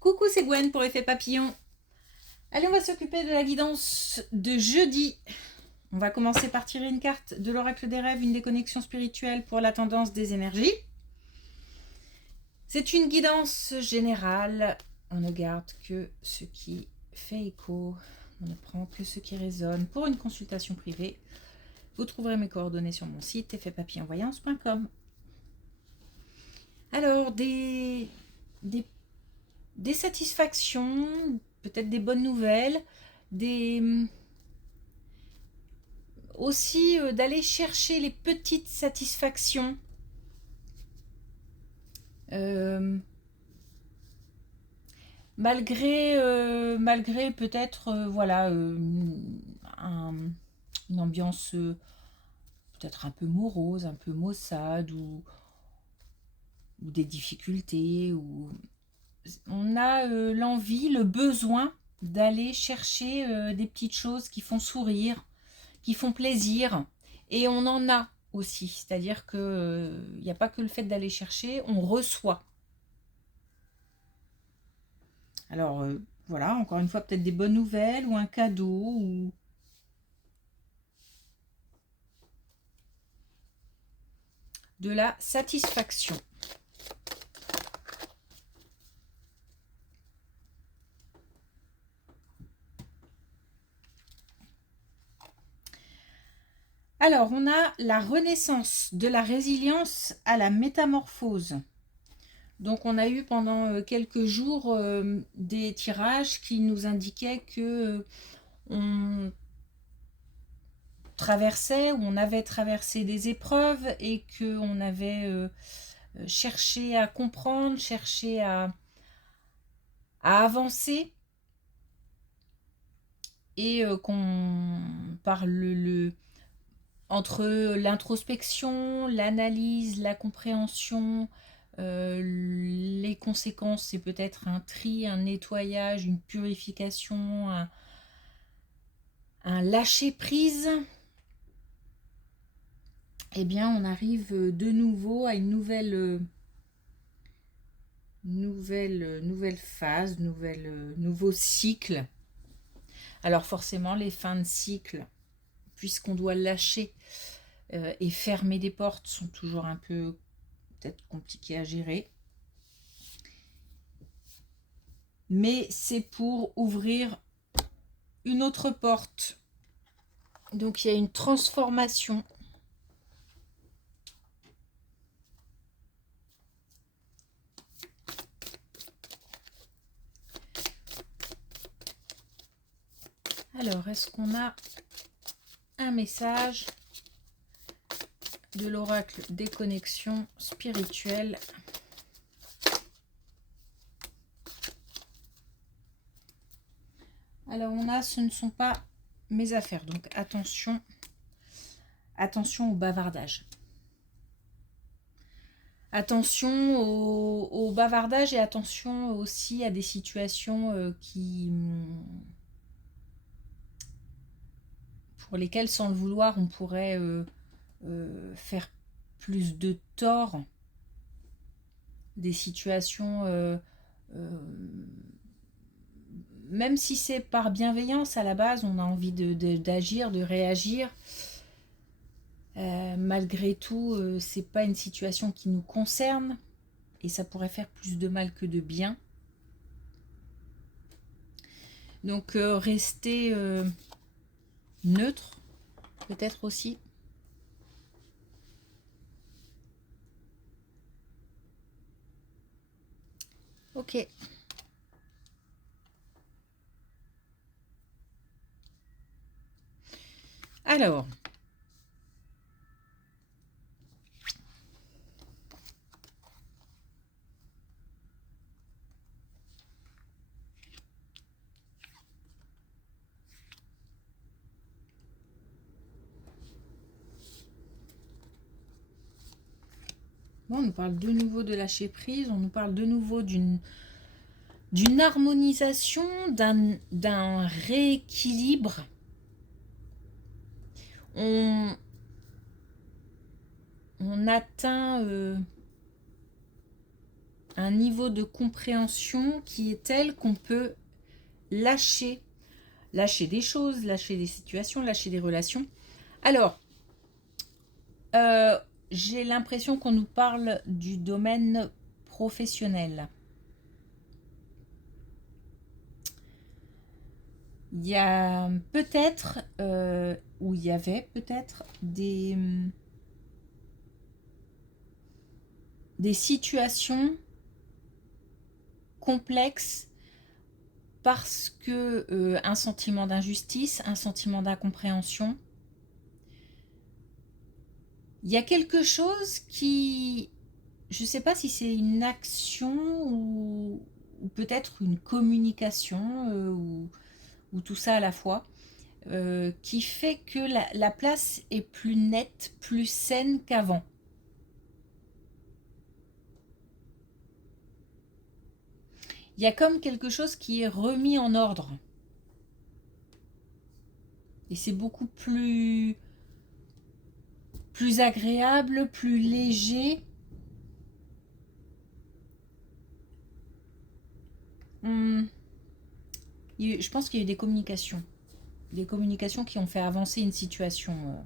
Coucou, c'est Gwen pour Effet Papillon. Allez, on va s'occuper de la guidance de jeudi. On va commencer par tirer une carte de l'oracle des rêves, une déconnexion spirituelle pour la tendance des énergies. C'est une guidance générale. On ne garde que ce qui fait écho. On ne prend que ce qui résonne. Pour une consultation privée, vous trouverez mes coordonnées sur mon site effetpapillonvoyance.com. Alors, des satisfactions, peut-être des bonnes nouvelles, aussi d'aller chercher les petites satisfactions. Malgré peut-être voilà une ambiance peut-être un peu morose, un peu maussade ou des difficultés, ou on a l'envie, le besoin d'aller chercher des petites choses qui font sourire, qui font plaisir, et on en a aussi, c'est-à-dire que il n'y a pas que le fait d'aller chercher, on reçoit. Alors voilà, encore une fois, peut-être des bonnes nouvelles ou un cadeau ou de la satisfaction. Alors, on a la renaissance de la résilience à la métamorphose. Donc, on a eu pendant quelques jours des tirages qui nous indiquaient que on traversait ou on avait traversé des épreuves et qu'on avait cherché à comprendre, cherché à avancer, et qu'on parle entre l'introspection, l'analyse, la compréhension, les conséquences, c'est peut-être un tri, un nettoyage, une purification, un lâcher-prise. Eh bien, on arrive de nouveau à une nouvelle phase, nouveau cycle. Alors forcément, les fins de cycle, puisqu'on doit lâcher et fermer des portes, sont toujours un peu peut-être compliquées à gérer. Mais c'est pour ouvrir une autre porte. Donc il y a une transformation. Alors, est-ce qu'on a un message de l'oracle des connexions spirituelles? Alors, on a ce ne sont pas mes affaires. Donc, attention au bavardage. Attention au bavardage et attention aussi à des situations pour lesquelles, sans le vouloir, on pourrait faire plus de tort. Des situations, même si c'est par bienveillance à la base, on a envie d'agir, de réagir. Malgré tout, c'est pas une situation qui nous concerne et ça pourrait faire plus de mal que de bien. Donc rester neutre, peut-être aussi. Ok. Alors, bon, on nous parle de nouveau de lâcher prise, on nous parle de nouveau d'une harmonisation, d'un rééquilibre. On atteint un niveau de compréhension qui est tel qu'on peut lâcher des choses, lâcher des situations, lâcher des relations. Alors, j'ai l'impression qu'on nous parle du domaine professionnel. Il y a peut-être, ou il y avait peut-être des situations complexes parce que un sentiment d'injustice, un sentiment d'incompréhension. Il y a quelque chose qui, je ne sais pas si c'est une action ou peut-être une communication ou tout ça à la fois, qui fait que la place est plus nette, plus saine qu'avant. Il y a comme quelque chose qui est remis en ordre. Et c'est beaucoup plus agréable, plus léger. Je pense qu'il y a eu des communications. Des communications qui ont fait avancer une situation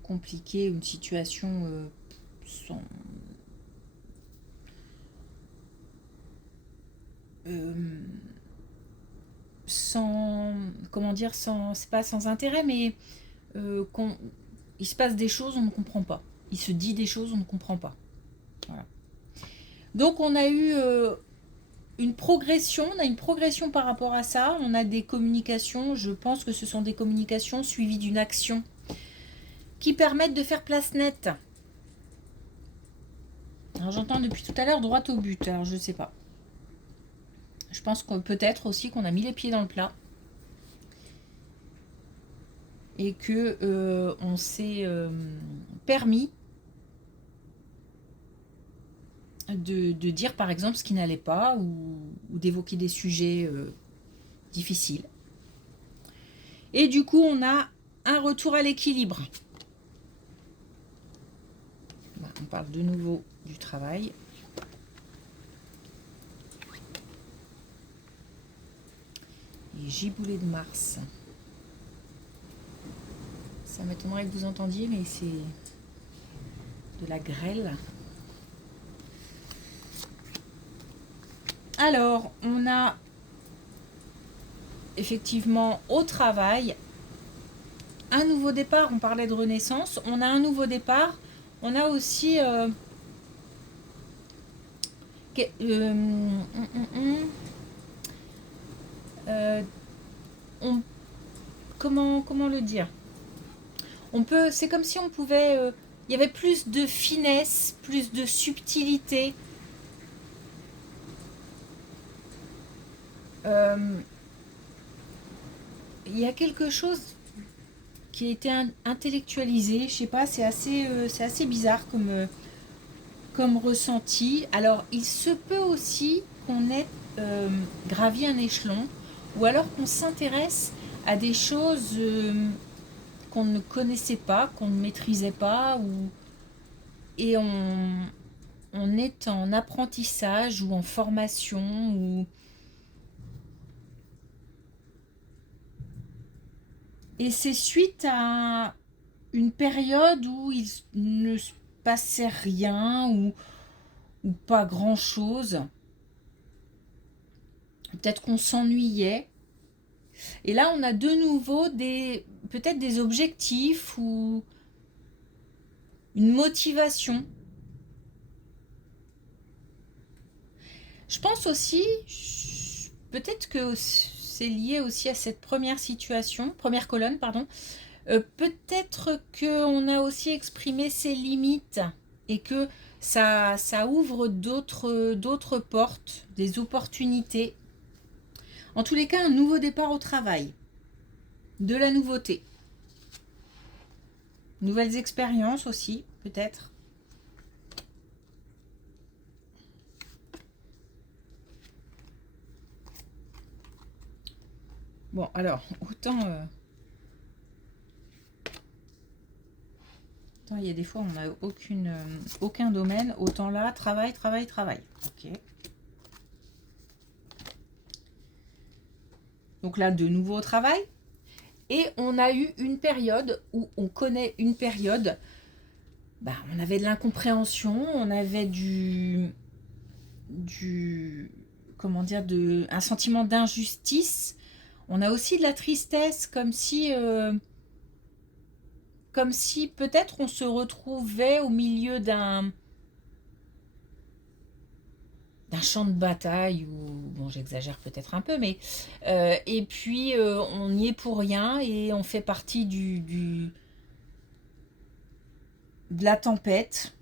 compliquée, une situation sans comment dire, c'est pas sans intérêt, mais il se passe des choses, on ne comprend pas. Il se dit des choses, on ne comprend pas. Voilà. Donc on a eu une progression par rapport à ça. On a des communications, je pense que ce sont des communications suivies d'une action qui permettent de faire place nette. Alors j'entends depuis tout à l'heure droit au but, alors je sais pas. Je pense que peut-être aussi qu'on a mis les pieds dans le plat et que on s'est permis de dire par exemple ce qui n'allait pas ou d'évoquer des sujets difficiles. Et du coup, on a un retour à l'équilibre. On parle de nouveau du travail. Et giboulée de Mars. Ça m'étonnerait que vous entendiez, mais c'est de la grêle. Alors, on a effectivement au travail un nouveau départ. On parlait de renaissance. On a un nouveau départ. On a aussi comment le dire, c'est comme si on pouvait, il y avait plus de finesse, plus de subtilité. Il y a quelque chose qui a été intellectualisé, je sais pas, c'est assez bizarre comme ressenti. Alors il se peut aussi qu'on ait gravi un échelon, ou alors qu'on s'intéresse à des choses qu'on ne connaissait pas, qu'on ne maîtrisait pas, et on est en apprentissage ou en formation. Et c'est suite à une période où il ne se passait rien ou pas grand-chose. Peut-être qu'on s'ennuyait. Et là, on a de nouveau peut-être des objectifs ou une motivation. Je pense aussi, peut-être que c'est lié aussi à cette première colonne, pardon. Peut-être qu'on a aussi exprimé ses limites et que ça ouvre d'autres portes, des opportunités. En tous les cas, un nouveau départ au travail, de la nouveauté. Nouvelles expériences aussi, peut-être. Bon, alors, autant Il y a des fois, on n'a aucun domaine. Autant là, travail, travail, travail. Ok. Donc là, de nouveau au travail. Et on a eu une période où on connaît une période, on avait de l'incompréhension, on avait comment dire, un sentiment d'injustice. On a aussi de la tristesse, comme si peut-être on se retrouvait au milieu d'un champ de bataille, ou bon, j'exagère peut-être un peu, mais et puis on n'y est pour rien et on fait partie de la tempête.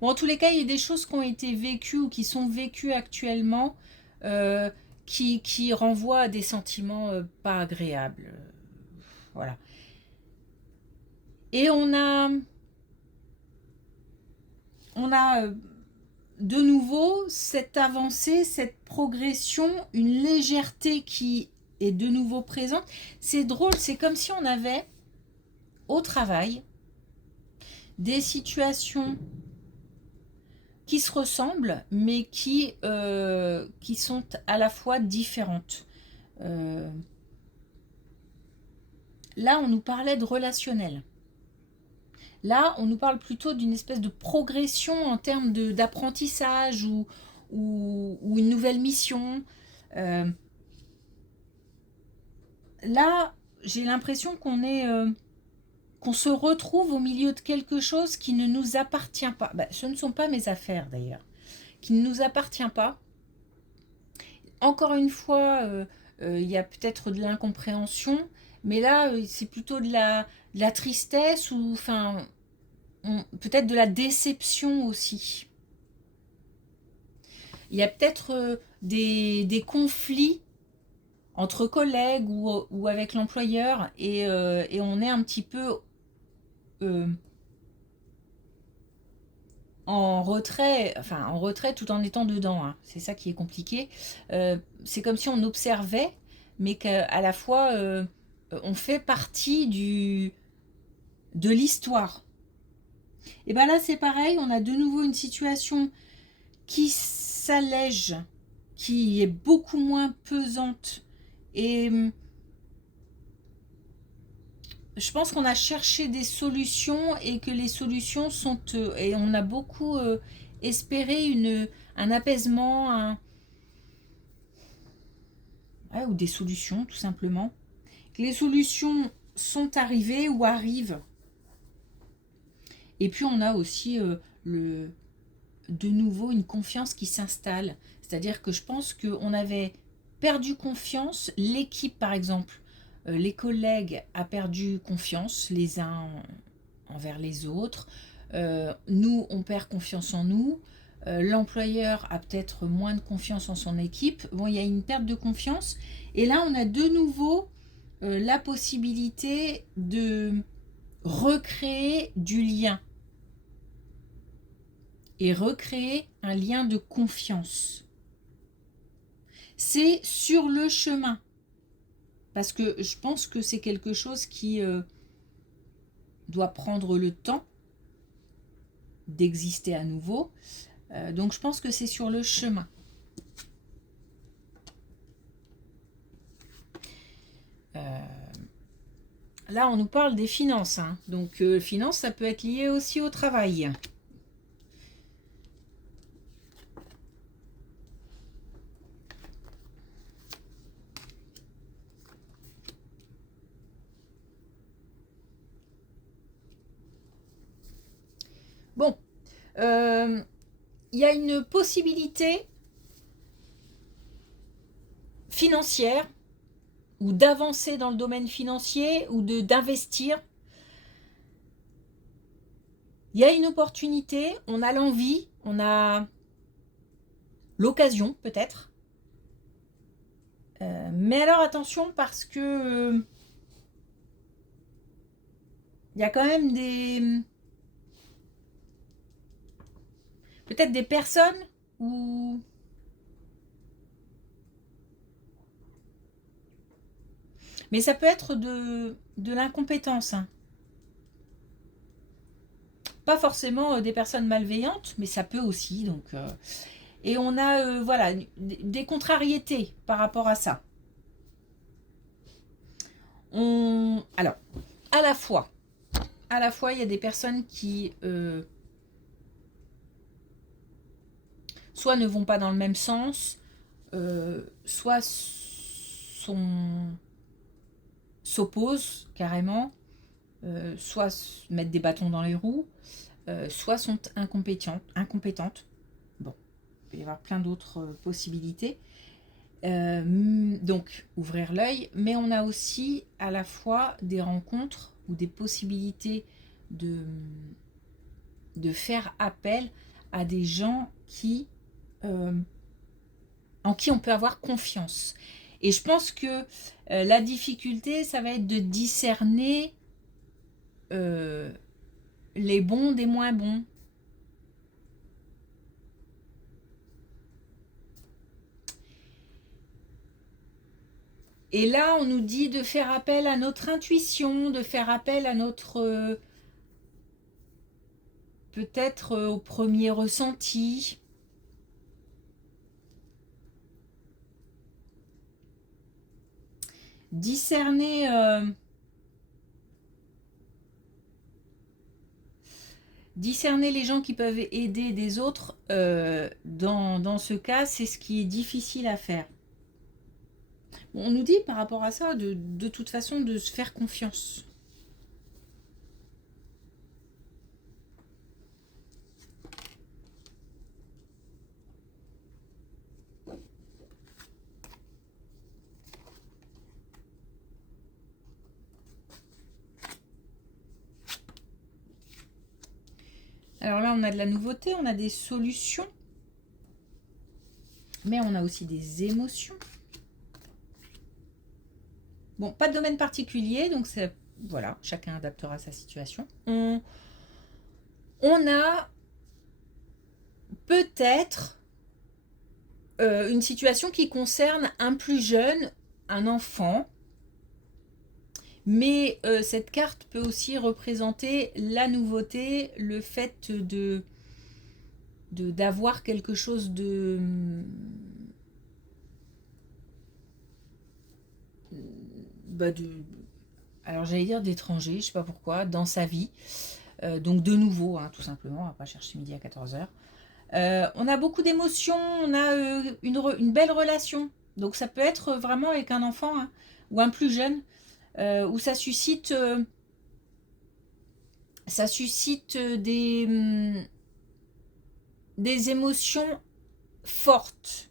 Bon, en tous les cas, il y a des choses qui ont été vécues ou qui sont vécues actuellement euh, qui renvoient à des sentiments pas agréables. Voilà. Et on a de nouveau cette avancée, cette progression, une légèreté qui est de nouveau présente. C'est drôle, c'est comme si on avait au travail des situations qui se ressemblent, mais qui sont à la fois différentes. Euh, Là, on nous parlait de relationnel. Là, on nous parle plutôt d'une espèce de progression en termes d'apprentissage ou une nouvelle mission. Euh, Là, j'ai l'impression qu'on se retrouve au milieu de quelque chose qui ne nous appartient pas. Ce ne sont pas mes affaires d'ailleurs, qui ne nous appartient pas. Encore une fois, il y a peut-être de l'incompréhension, mais là, c'est plutôt de la tristesse ou enfin, peut-être de la déception aussi. Il y a peut-être des conflits entre collègues ou avec l'employeur et on est un petit peu euh, en retrait tout en étant dedans, hein. C'est ça qui est compliqué. C'est comme si on observait, mais qu'à la fois on fait partie de l'histoire. Et bien là c'est pareil, on a de nouveau une situation qui s'allège, qui est beaucoup moins pesante. Et je pense qu'on a cherché des solutions et que les solutions sont... et on a beaucoup espéré un apaisement, ouais, ou des solutions tout simplement. Que les solutions sont arrivées ou arrivent. Et puis on a aussi de nouveau une confiance qui s'installe. C'est-à-dire que je pense qu'on avait perdu confiance, l'équipe par exemple, les collègues a perdu confiance les uns envers les autres, nous on perd confiance en nous, l'employeur a peut-être moins de confiance en son équipe. Bon, il y a une perte de confiance et là on a de nouveau la possibilité de recréer du lien et recréer un lien de confiance. C'est sur le chemin. Parce que je pense que c'est quelque chose qui doit prendre le temps d'exister à nouveau. Donc je pense que c'est sur le chemin. Là, on nous parle des finances, hein. Donc finances, ça peut être lié aussi au travail. Bon, il y a une possibilité financière ou d'avancer dans le domaine financier ou d'investir. Il y a une opportunité, on a l'envie, on a l'occasion peut-être. Mais alors attention parce que il y a quand même peut-être des personnes ou mais ça peut être de l'incompétence, hein. pas forcément des personnes malveillantes, mais ça peut aussi. Donc, et on a voilà, des contrariétés par rapport à ça. Alors, à la fois, il y a des personnes qui soit ne vont pas dans le même sens, soit s'opposent carrément, soit mettent des bâtons dans les roues, soit sont incompétentes. Bon, il peut y avoir plein d'autres possibilités. Donc, ouvrir l'œil, mais on a aussi à la fois des rencontres ou des possibilités de faire appel à des gens en qui on peut avoir confiance. Et je pense que la difficulté, ça va être de discerner les bons des moins bons. Et là, on nous dit de faire appel à notre intuition, de faire appel à notre... peut-être au premier ressenti. Discerner... discerner les gens qui peuvent aider des autres, dans ce cas, c'est ce qui est difficile à faire. On nous dit par rapport à ça, de toute façon, de se faire confiance. Alors là, on a de la nouveauté, on a des solutions, mais on a aussi des émotions. Bon, pas de domaine particulier, donc c'est voilà, chacun adaptera sa situation. On a peut-être une situation qui concerne un plus jeune, un enfant, mais cette carte peut aussi représenter la nouveauté, le fait d'avoir quelque chose alors j'allais dire d'étranger, je ne sais pas pourquoi, dans sa vie. Donc de nouveau, hein, tout simplement, on va pas chercher midi à 14h. On a beaucoup d'émotions, on a une belle relation. Donc ça peut être vraiment avec un enfant, hein, ou un plus jeune, où ça suscite des émotions fortes.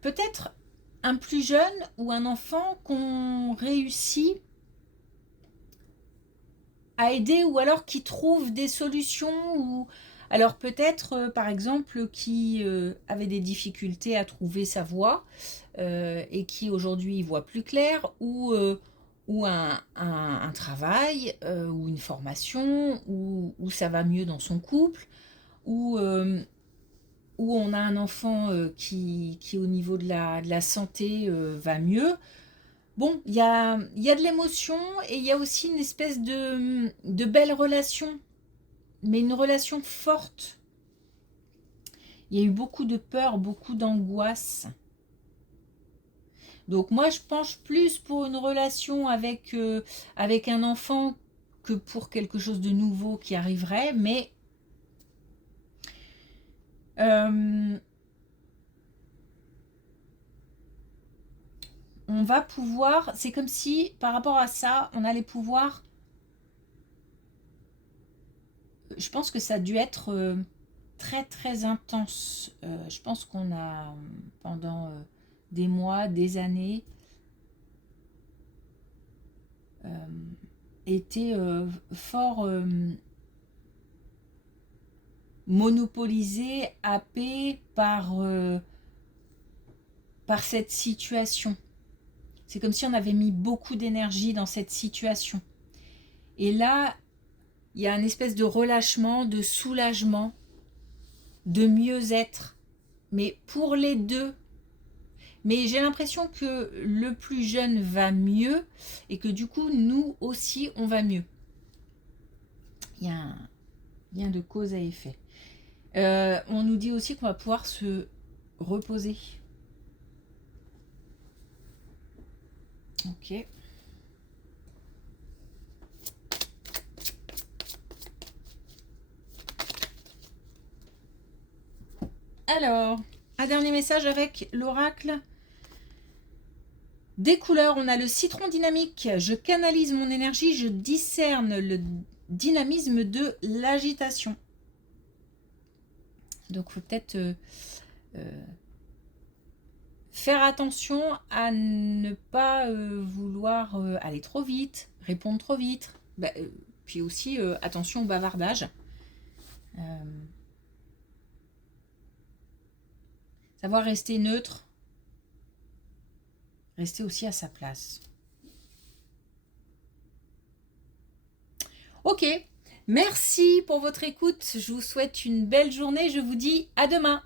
Peut-être un plus jeune ou un enfant qu'on réussit à aider, ou alors qui trouve des solutions, ou alors peut-être par exemple qui avait des difficultés à trouver sa voie, et qui aujourd'hui voit plus clair, ou un travail, ou une formation, ou ça va mieux dans son couple, ou on a un enfant qui au niveau de la santé va mieux. Bon, il y a de l'émotion, et il y a aussi une espèce de belle relation, mais une relation forte. Il y a eu beaucoup de peur, beaucoup d'angoisse. Donc moi, je penche plus pour une relation avec un enfant que pour quelque chose de nouveau qui arriverait, mais on va pouvoir, c'est comme si par rapport à ça, on allait pouvoir, je pense que ça a dû être très très intense. Je pense qu'on a pendant des mois, des années, été fort monopolisé, happé par cette situation. C'est comme si on avait mis beaucoup d'énergie dans cette situation. Et là, il y a une espèce de relâchement, de soulagement, de mieux-être. Mais pour les deux, Mais j'ai l'impression que le plus jeune va mieux et que du coup, nous aussi, on va mieux. Il y a un lien de cause à effet. On nous dit aussi qu'on va pouvoir se reposer. Ok. Alors, un dernier message avec l'oracle. Des couleurs, on a le citron dynamique. Je canalise mon énergie, je discerne le dynamisme de l'agitation. Donc, il faut peut-être faire attention à ne pas vouloir aller trop vite, répondre trop vite. Puis aussi, attention au bavardage. Savoir rester neutre. Rester aussi à sa place. Ok, merci pour votre écoute. Je vous souhaite une belle journée. Je vous dis à demain.